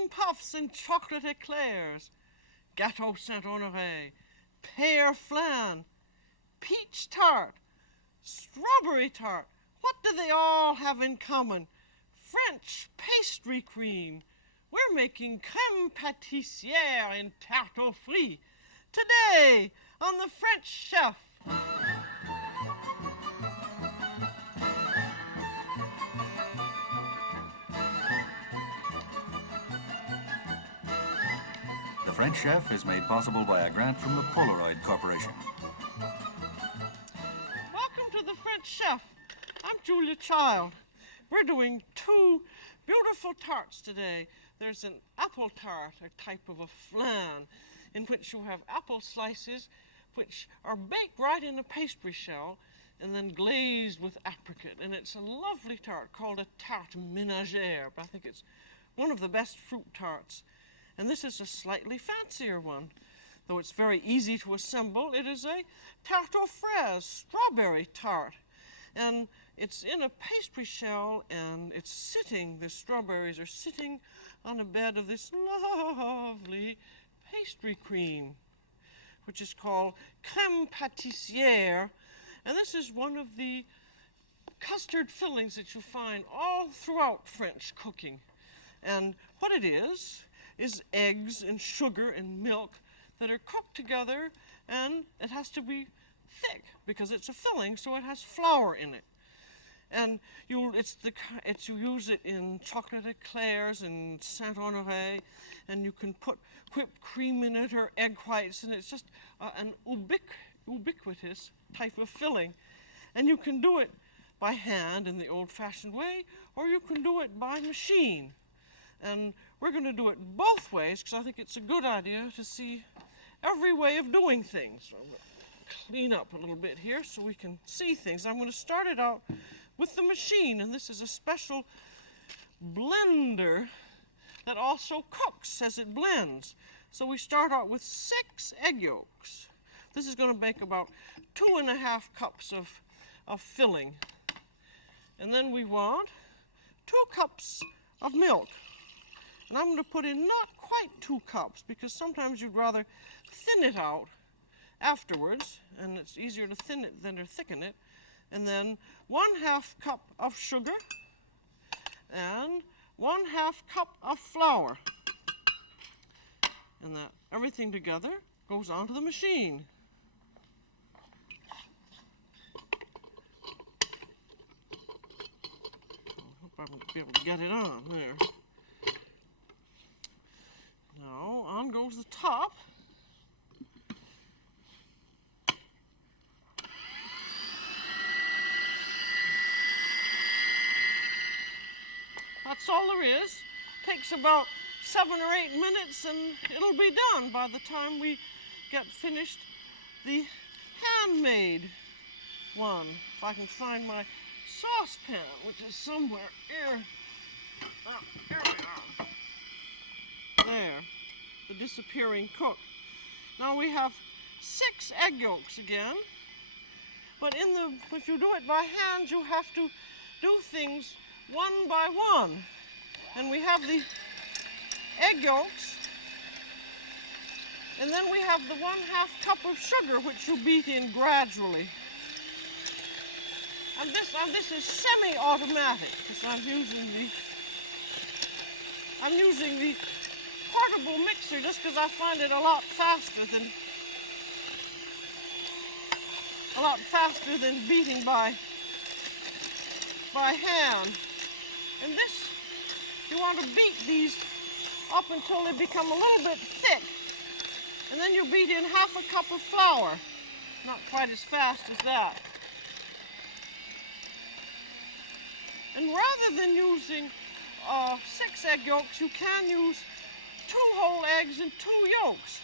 cream puffs and chocolate eclairs, gâteau Saint-Honoré, pear flan, peach tart, strawberry tart. What do they all have in common? French pastry cream. We're making crème pâtissière and tarte aux fruits today on the French Chef. The French Chef is made possible by a grant from the Polaroid Corporation. Welcome to the French Chef. I'm Julia Child. We're doing two beautiful tarts today. There's an apple tart, a type of a flan, in which you have apple slices which are baked right in a pastry shell and then glazed with apricot. And it's a lovely tart called a tarte ménagère. But I think it's one of the best fruit tarts. And this is a slightly fancier one. Though it's very easy to assemble, it is a tarte aux fraises, strawberry tart. And it's in a pastry shell, and it's sitting, the strawberries are sitting on a bed of this lovely pastry cream, which is called crème pâtissière. And this is one of the custard fillings that you find all throughout French cooking. And what it is eggs and sugar and milk that are cooked together, and it has to be thick because it's a filling, so it has flour in it. And you use it in chocolate eclairs and Saint-Honoré, and you can put whipped cream in it or egg whites, and it's just an ubiquitous type of filling. And you can do it by hand in the old-fashioned way, or you can do it by machine. And we're going to do it both ways because I think it's a good idea to see every way of doing things. So I'm going to clean up a little bit here so we can see things. I'm going to start it out with the machine, and this is a special blender that also cooks as it blends. So we start out with 6 egg yolks. This is going to make about 2.5 cups of filling. And then we want 2 cups of milk. And I'm going to put in not quite 2 cups because sometimes you'd rather thin it out afterwards, and it's easier to thin it than to thicken it. And then 1/2 cup of sugar and 1/2 cup of flour. And that everything together goes onto the machine. I hope I'll be able to get it on there. Now, on goes the top. That's all there is. Takes about 7 or 8 minutes, and it'll be done by the time we get finished the handmade one. If I can find my saucepan, which is somewhere here. Oh, here we are. There, the disappearing cook. Now we have 6 egg yolks again, but if you do it by hand, you have to do things one by one. And we have the egg yolks, and then we have the 1/2 cup of sugar, which you beat in gradually. And this is semi-automatic because I'm using the portable mixer just because I find it a lot faster than beating by hand. And this, you want to beat these up until they become a little bit thick. And then you beat in 1/2 cup of flour. Not quite as fast as that. And rather than using 6 egg yolks, you can use 2 whole eggs and 2 yolks.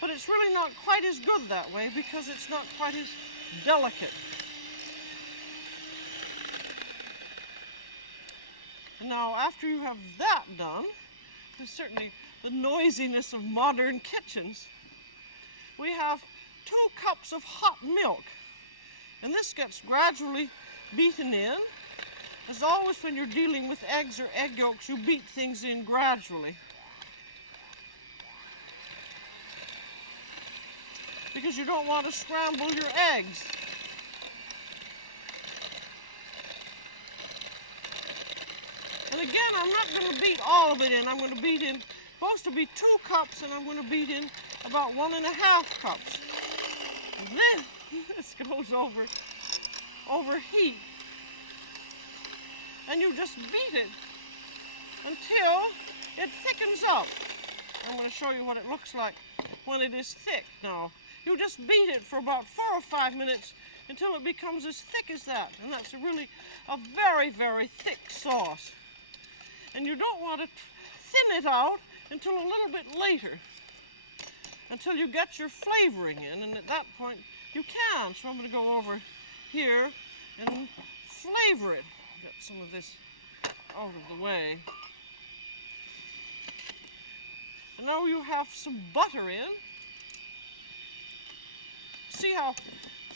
But it's really not quite as good that way because it's not quite as delicate. And now, after you have that done, there's certainly the noisiness of modern kitchens. We have 2 cups of hot milk. And this gets gradually beaten in. As always, when you're dealing with eggs or egg yolks, you beat things in gradually. because you don't want to scramble your eggs. And again, I'm not going to beat all of it in. I'm going to beat in, supposed to be 2 cups, and I'm going to beat in about 1.5 cups. And then this goes over heat. And you just beat it until it thickens up. I'm going to show you what it looks like when it is thick now. You just beat it for about 4 or 5 minutes until it becomes as thick as that. And that's really a very, very thick sauce. And you don't want to thin it out until a little bit later, until you get your flavoring in. And at that point, you can. So I'm going to go over here and flavor it. Get some of this out of the way. And now you have some butter in. See how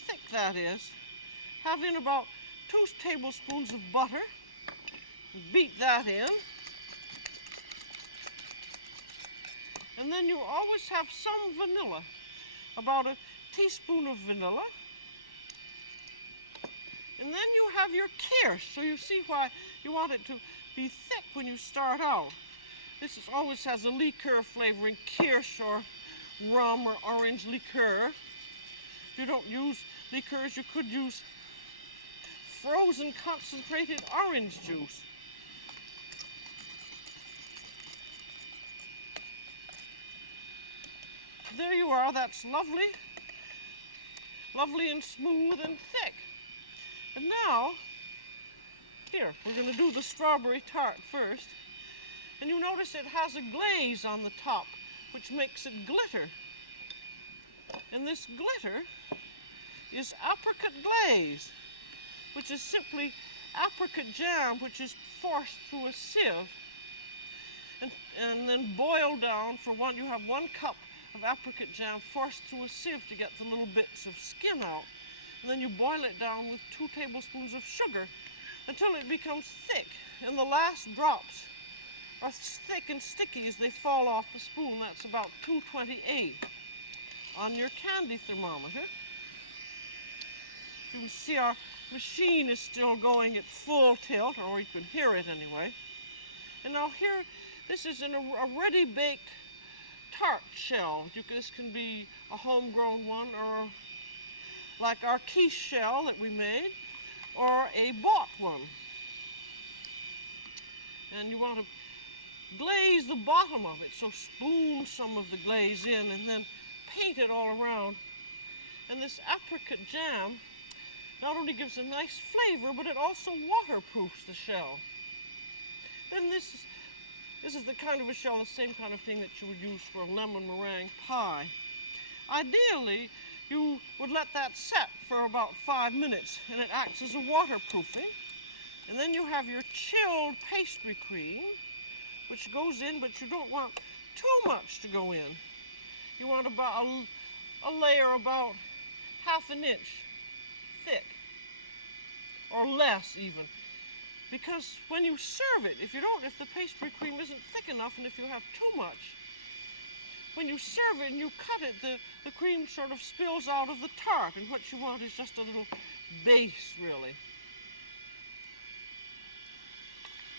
thick that is? Have in about 2 tablespoons of butter. Beat that in. And then you always have some vanilla, about a teaspoon of vanilla. And then you have your kirsch, so you see why you want it to be thick when you start out. This always has a liqueur flavoring, kirsch or rum or orange liqueur. If you don't use liqueurs, you could use frozen concentrated orange juice. There you are, that's lovely. Lovely and smooth and thick. And now, here, we're going to do the strawberry tart first. And you notice it has a glaze on the top, which makes it glitter. And this glitter is apricot glaze, which is simply apricot jam, which is forced through a sieve. And then boiled down for one, you have 1 cup of apricot jam forced through a sieve to get the little bits of skin out. And then you boil it down with 2 tablespoons of sugar until it becomes thick. And the last drops are thick and sticky as they fall off the spoon. That's about 228 on your candy thermometer. You can see our machine is still going at full tilt, or you can hear it anyway. And now here, this is in a ready-baked tart shell. This can be a homegrown one, or like our quiche shell that we made, or a bought one. And you want to glaze the bottom of it, so spoon some of the glaze in and then paint it all around. And this apricot jam not only gives a nice flavor, but it also waterproofs the shell. Then this is the kind of a shell, the same kind of thing that you would use for a lemon meringue pie. Ideally, you would let that set for about 5 minutes, and it acts as a waterproofing. And then you have your chilled pastry cream, which goes in, but you don't want too much to go in. You want about a layer about 1/2 inch thick, or less even. Because when you serve it, if the pastry cream isn't thick enough, and if you have too much, when you serve it and you cut it, the cream sort of spills out of the tart, and what you want is just a little base, really.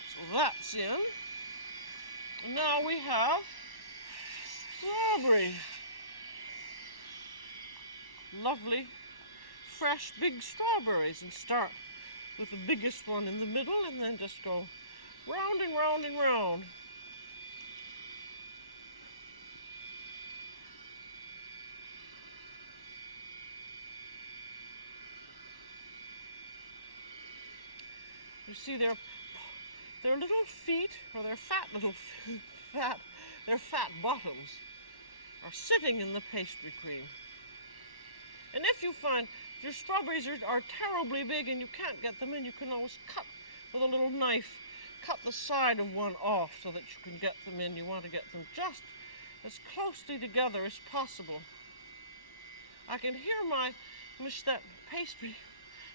So that's in. And now we have strawberry. Lovely, fresh, big strawberries, and start with the biggest one in the middle, and then just go round and round and round. You see their little feet, or their fat little their fat bottoms are sitting in the pastry cream. And if you find your strawberries are terribly big and you can't get them in, you can always cut with a little knife, cut the side of one off so that you can get them in. You want to get them just as closely together as possible. I can hear that pastry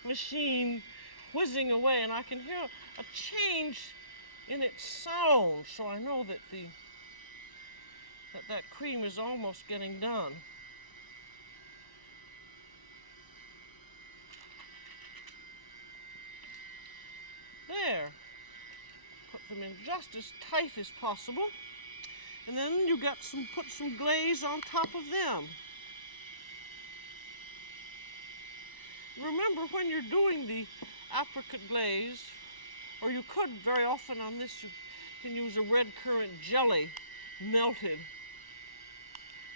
machine whizzing away, and I can hear a change in its sound, so I know that that cream is almost getting done. There. Put them in just as tight as possible. And then you put some glaze on top of them. Remember, when you're doing the apricot glaze, or you could very often on this, you can use a red currant jelly melted.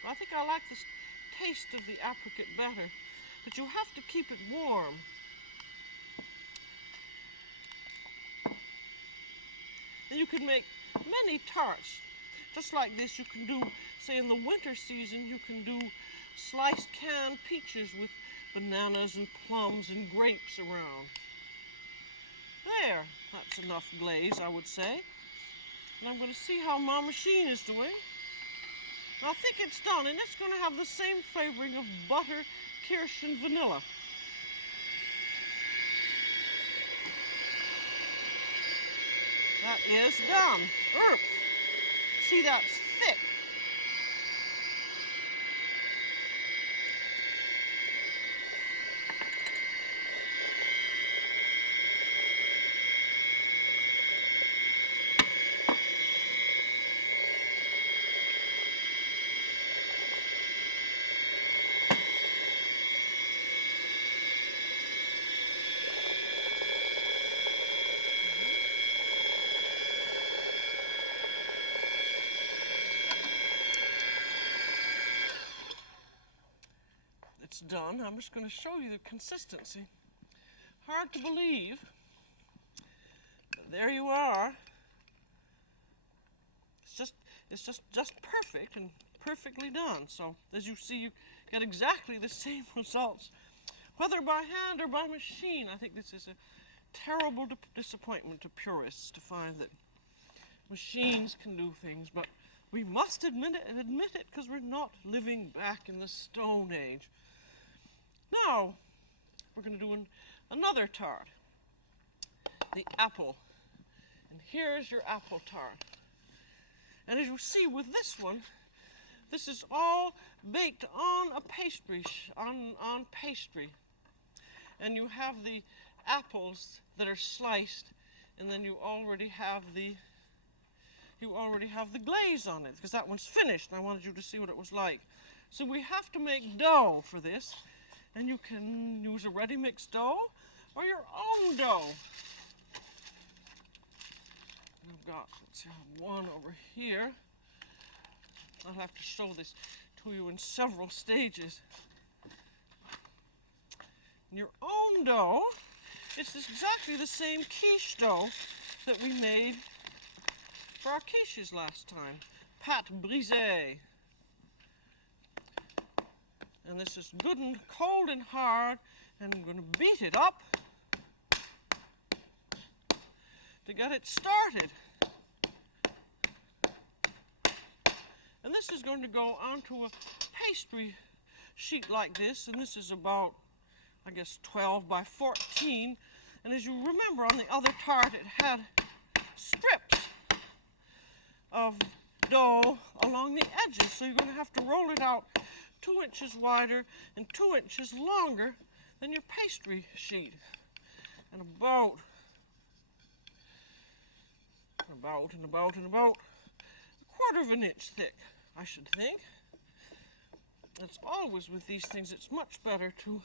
I think I like the taste of the apricot better, but you have to keep it warm. And you can make many tarts. Just like this, you can do, say in the winter season, you can do sliced canned peaches with bananas and plums and grapes around. There, that's enough glaze, I would say. And I'm going to see how my machine is doing. And I think it's done, and it's going to have the same flavoring of butter, kirsch, and vanilla. That is done. See, that's thick. It's done. I'm just going to show you the consistency. Hard to believe. But there you are. It's just perfect and perfectly done. So as you see, you get exactly the same results, whether by hand or by machine. I think this is a terrible disappointment to purists to find that machines can do things, but we must admit it because we're not living back in the Stone Age. Now, we're going to do another tart, the apple. And here's your apple tart. And as you see with this one, this is all baked on a pastry, on pastry. And you have the apples that are sliced, and then you already have the glaze on it, because that one's finished, and I wanted you to see what it was like. So we have to make dough for this. And you can use a ready-mix dough or your own dough. I've got, let's see, I have one over here. I'll have to show this to you in several stages. And your own dough, it's exactly the same quiche dough that we made for our quiches last time. Pâte brisée. And this is good and cold and hard, and I'm going to beat it up to get it started. And this is going to go onto a pastry sheet like this, and this is about, I guess, 12 by 14. And as you remember, on the other tart, it had strips of dough along the edges, so you're going to have to roll it out 2 inches wider and 2 inches longer than your pastry sheet, and about a quarter of an inch thick, I should think. It's always with these things, it's much better to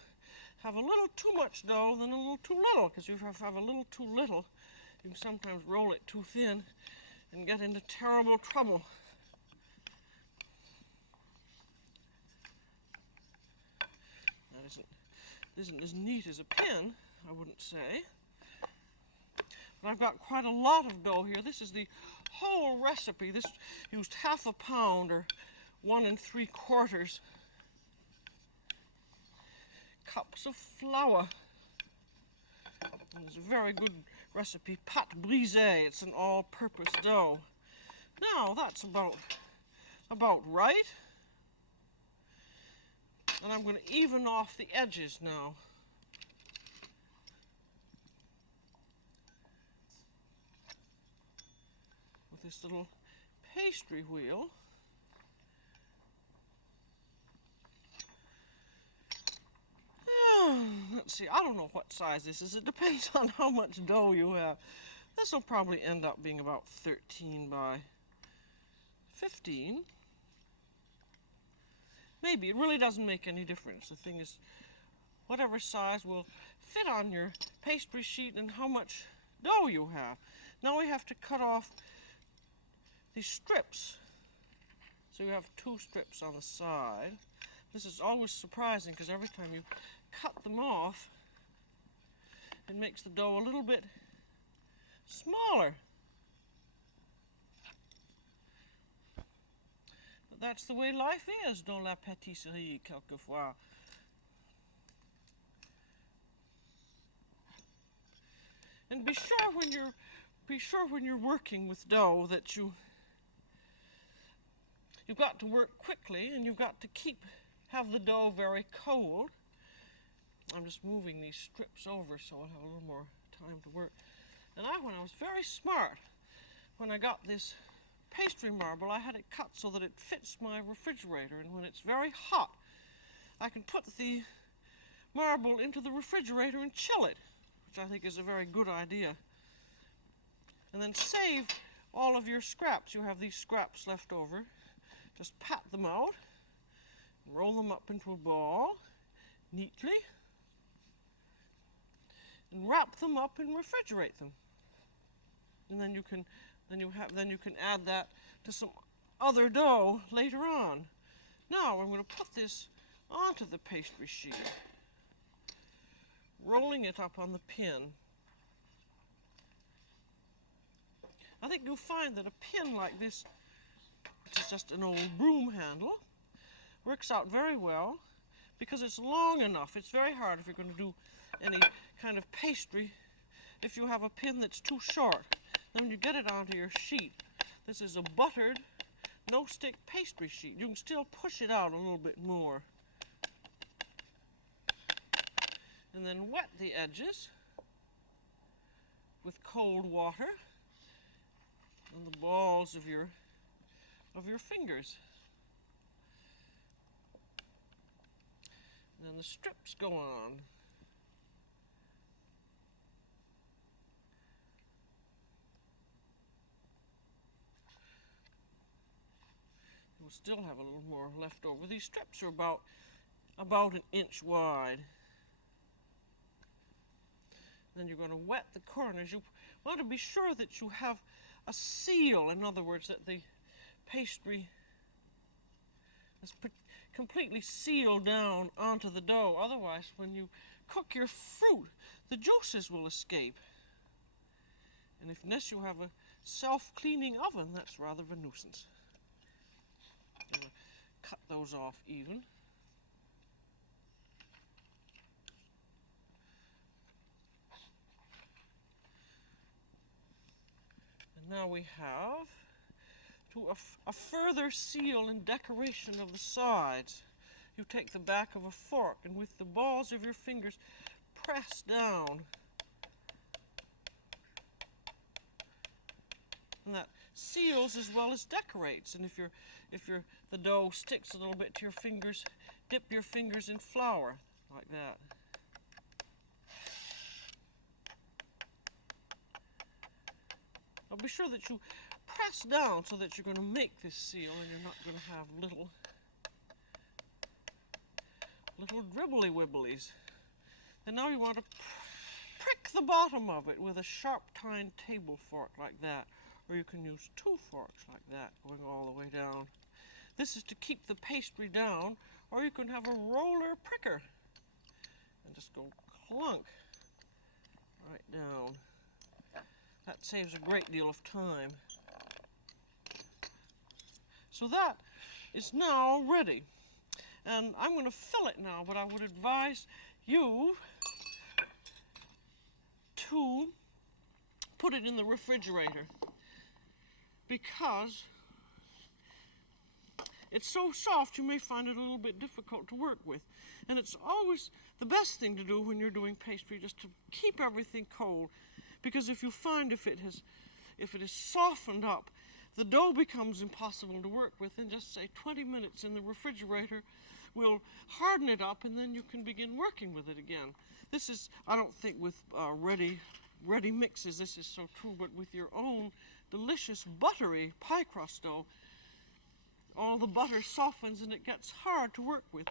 have a little too much dough than a little too little, because if you have a little too little, you can sometimes roll it too thin and get into terrible trouble. Isn't as neat as a pin, I wouldn't say. But I've got quite a lot of dough here. This is the whole recipe. This used half a pound or 1 3/4 cups of flour. And it's a very good recipe, pâte brisée. It's an all-purpose dough. Now that's about right. And I'm going to even off the edges now. With this little pastry wheel. Let's see, I don't know what size this is. It depends on how much dough you have. This will probably end up being about 13 by 15. Maybe. It really doesn't make any difference. The thing is, whatever size will fit on your pastry sheet and how much dough you have. Now we have to cut off these strips. So you have 2 strips on the side. This is always surprising because every time you cut them off, it makes the dough a little bit smaller. But that's the way life is dans la pâtisserie quelquefois. And be sure when you're working with dough that you've got to work quickly, and you've got to have the dough very cold. I'm just moving these strips over so I'll have a little more time to work. And when I was very smart, when I got this pastry marble, I had it cut so that it fits my refrigerator, and when it's very hot, I can put the marble into the refrigerator and chill it, which I think is a very good idea. And then save all of your scraps. You have these scraps left over. Just pat them out, roll them up into a ball neatly, and wrap them up and refrigerate them. And then you can add that to some other dough later on. Now I'm going to put this onto the pastry sheet, rolling it up on the pin. I think you'll find that a pin like this, which is just an old broom handle, works out very well because it's long enough. It's very hard if you're going to do any kind of pastry if you have a pin that's too short. Then when you get it onto your sheet, this is a buttered, no-stick pastry sheet. You can still push it out a little bit more. And then wet the edges with cold water on the balls of your fingers. And then the strips go on. We'll still have a little more left over. These strips are about an inch wide. Then you're going to wet the corners. You want to be sure that you have a seal, in other words, that the pastry is completely sealed down onto the dough. Otherwise, when you cook your fruit, the juices will escape. And unless you have a self-cleaning oven, that's rather of a nuisance. I'm going to cut those off even. And now we have a further seal and decoration of the sides. You take the back of a fork and with the balls of your fingers press down. And that seals as well as decorates. And if the dough sticks a little bit to your fingers, dip your fingers in flour like that. Now be sure that you press down so that you're going to make this seal and you're not going to have little dribbly wibblies. And now you want to prick the bottom of it with a sharp tined table fork like that, or you can use 2 forks like that going all the way down. This is to keep the pastry down, or you can have a roller pricker and just go clunk right down. That saves a great deal of time. So that is now ready. And I'm going to fill it now, but I would advise you to put it in the refrigerator because it's so soft you may find it a little bit difficult to work with. And it's always the best thing to do when you're doing pastry, just to keep everything cold. Because if you find if it is softened up, the dough becomes impossible to work with. And just say 20 minutes in the refrigerator will harden it up, and then you can begin working with it again. This is, I don't think, with ready ready mixes, this is so true, but with your own delicious buttery pie crust dough, all the butter softens and it gets hard to work with.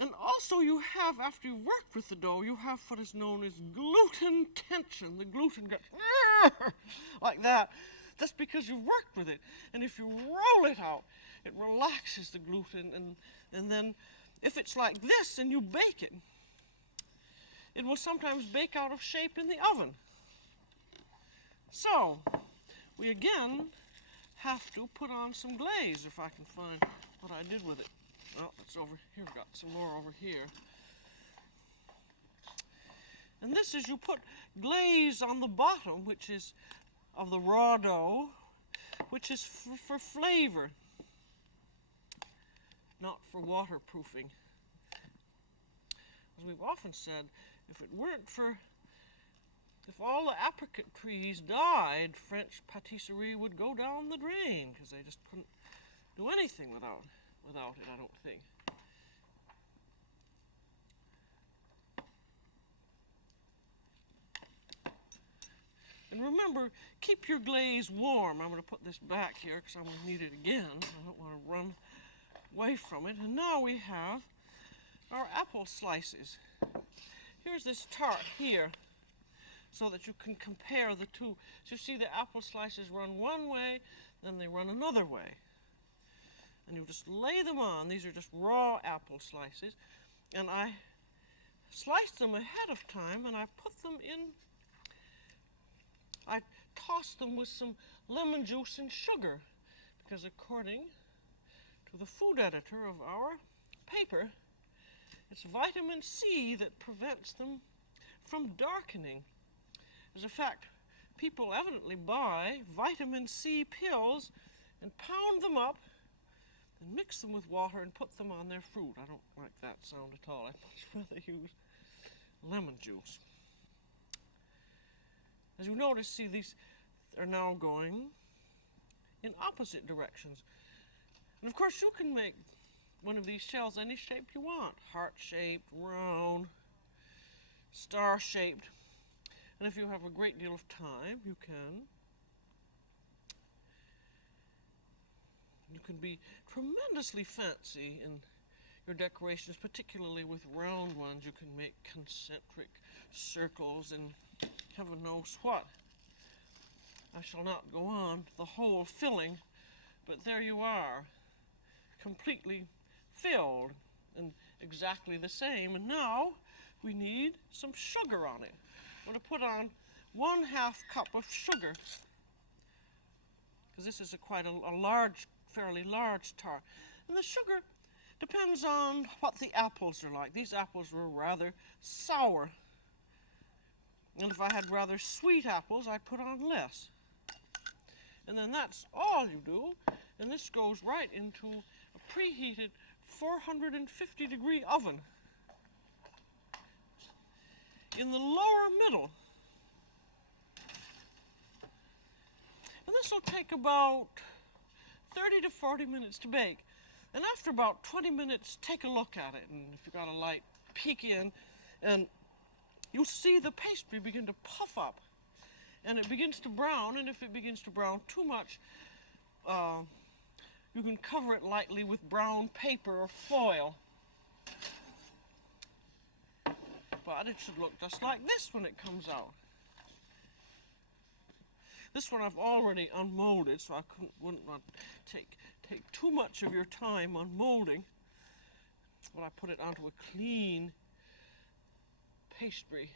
And also you have, after you've worked with the dough, you have what is known as gluten tension. The gluten gets like that. That's because you've worked with it. And if you roll it out, it relaxes the gluten. And then if it's like this and you bake it, it will sometimes bake out of shape in the oven. So we again have to put on some glaze, if I can find what I did with it. Oh, it's over here. We've got some more over here. And this is, you put glaze on the bottom, which is of the raw dough, which is for flavor, not for waterproofing. As we've often said, if it weren't for, if all the apricot trees died, French patisserie would go down the drain, because they just couldn't do anything without it, I don't think. And remember, keep your glaze warm. I'm going to put this back here because I'm going to need it again. I don't want to run away from it. And now we have our apple slices. Here's this tart here, so that you can compare the two. So you see the apple slices run one way, then they run another way. And you just lay them on. These are just raw apple slices. And I sliced them ahead of time, and I put them in, I tossed them with some lemon juice and sugar, because according to the food editor of our paper, it's vitamin C that prevents them from darkening. As a fact, people evidently buy vitamin C pills and pound them up and mix them with water and put them on their fruit. I don't like that sound at all. I'd much rather use lemon juice. As you notice, see, these are now going in opposite directions. And of course, you can make one of these shells any shape you want. Heart-shaped, round, star-shaped. And if you have a great deal of time, you can be tremendously fancy in your decorations, particularly with round ones. You can make concentric circles and heaven knows what. I shall not go on the whole filling, but there you are, completely filled and exactly the same. And now we need some sugar on it. I'm going to put on 1/2 cup of sugar, because this is quite a large, fairly large tart. And the sugar depends on what the apples are like. These apples were rather sour. And if I had rather sweet apples, I'd put on less. And then that's all you do. And this goes right into a preheated 450-degree oven in the lower middle. And this will take about 30 to 40 minutes to bake. And after about 20 minutes, take a look at it. And if you've got a light, peek in, and you'll see the pastry begin to puff up. And it begins to brown, and if it begins to brown too much, you can cover it lightly with brown paper or foil. But it should look just like this when it comes out. This one I've already unmolded, so I wouldn't want to take too much of your time on molding. But I put it onto a clean pastry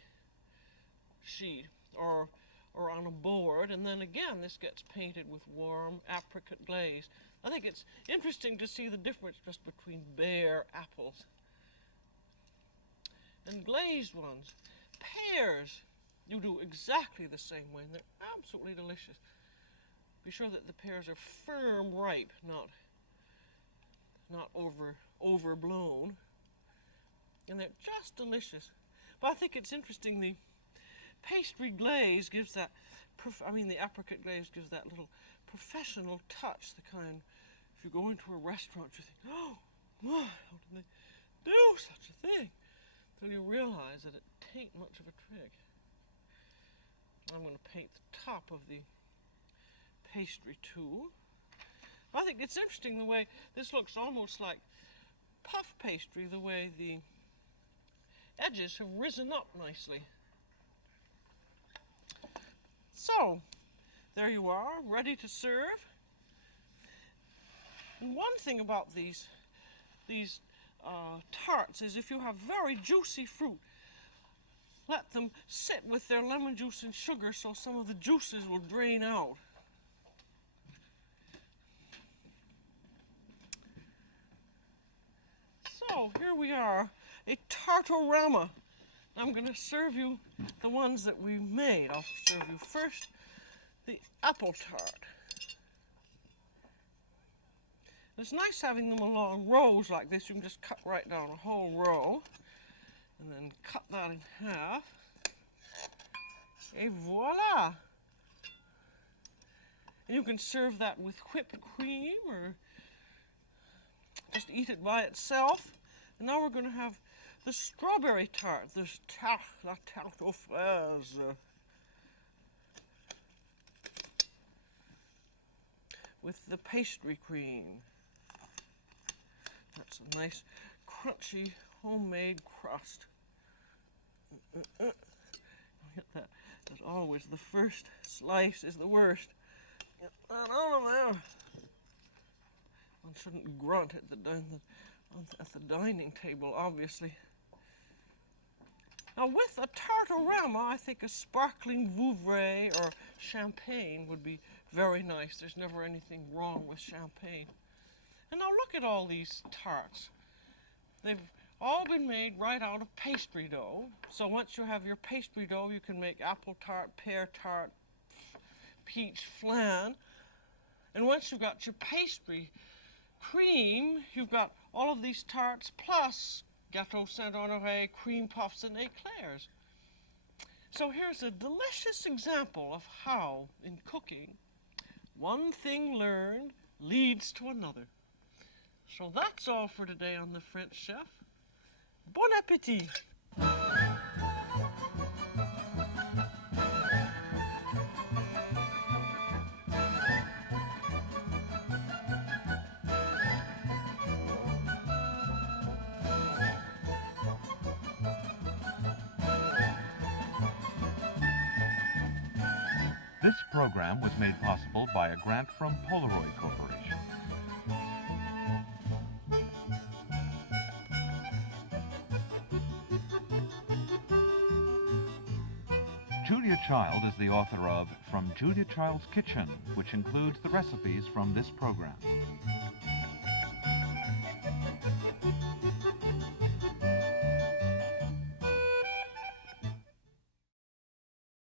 sheet or on a board, and then again this gets painted with warm apricot glaze. I think it's interesting to see the difference just between bare apples and glazed ones. Pears, you do exactly the same way, and they're absolutely delicious. Be sure that the pears are firm ripe, not overblown, and they're just delicious. But I think it's interesting, the pastry glaze gives that, the apricot glaze gives that little professional touch, the kind, if you go into a restaurant, you think, oh, my, how did they do such a thing? Until you realize that it ain't much of a trick. I'm going to paint the top of the pastry too. I think it's interesting the way this looks almost like puff pastry, the way the edges have risen up nicely. So, there you are, ready to serve. And one thing about these tarts is if you have very juicy fruit, let them sit with their lemon juice and sugar so some of the juices will drain out. So here we are, a tartorama. I'm going to serve you the ones that we made. I'll serve you first the apple tart. It's nice having them along rows like this. You can just cut right down a whole row and then cut that in half. Et voila! And you can serve that with whipped cream or just eat it by itself. And now we're going to have the strawberry tart, this la tarte aux fraises. With the pastry cream. That's a nice, crunchy, homemade crust. Get that. As always, the first slice is the worst. Get that out of there. One shouldn't grunt at the dining table, obviously. Now, with a tartorama, I think a sparkling Vouvray or champagne would be very nice. There's never anything wrong with champagne. And now look at all these tarts. They've all been made right out of pastry dough. So once you have your pastry dough, you can make apple tart, pear tart, peach flan. And once you've got your pastry cream, you've got all of these tarts plus gâteau Saint-Honoré, cream puffs, and éclairs. So here's a delicious example of how, in cooking, one thing learned leads to another. So that's all for today on The French Chef. Bon appétit! This program was made possible by a grant from Polaroid Corporation. Julia Child is the author of From Julia Child's Kitchen, which includes the recipes from this program.